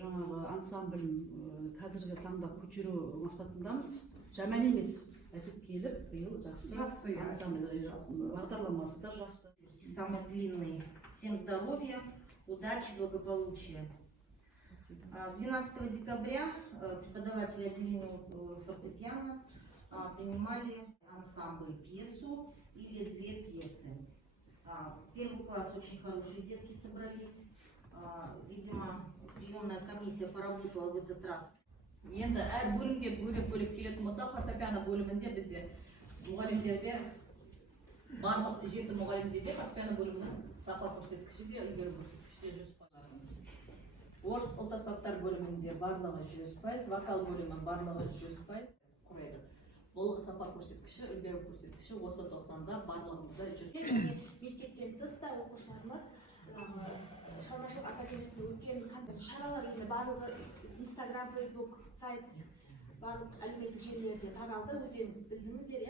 жаңағы ансамбль қазіргі таңда көтеру мақсатындамыз. Жаман емес. Әсет биыл жақсы ансамбль бағдарламасы да жақсы. Самый длинный. Всем здоровья, удачи, благополучия. 12 декабря преподаватели отделения фортепиано принимали ансамбль пьесу или 2 пьесы. Первый класс очень хорошие детки собрались. Видимо, приемная комиссия поработала в этот раз. Енді әр бөлімге бөліп келетін болса, фортепиано бөлімінде бізде мұғалімдерде барлық 7 мұғалімдерде фортепиано бөлімінің сапа көрсеткіші де үлгеру көрсеткіші де 100%. Орыс ұлт аспаптар бөлімінде барлығы 100%, вокал бөлімі барлығы 100% құрайды. Бұл сапа көрсеткіші, үлгеру көрсеткіші осы 90-да барлығында 100%. Мектептен тыста оқушыларымыз шығармашылық академиясында өткен шаралар барлығы Instagram, Facebook, сайт, барлық әлеуметтік желілерде таралды, өздеріңіз білдіңіздер.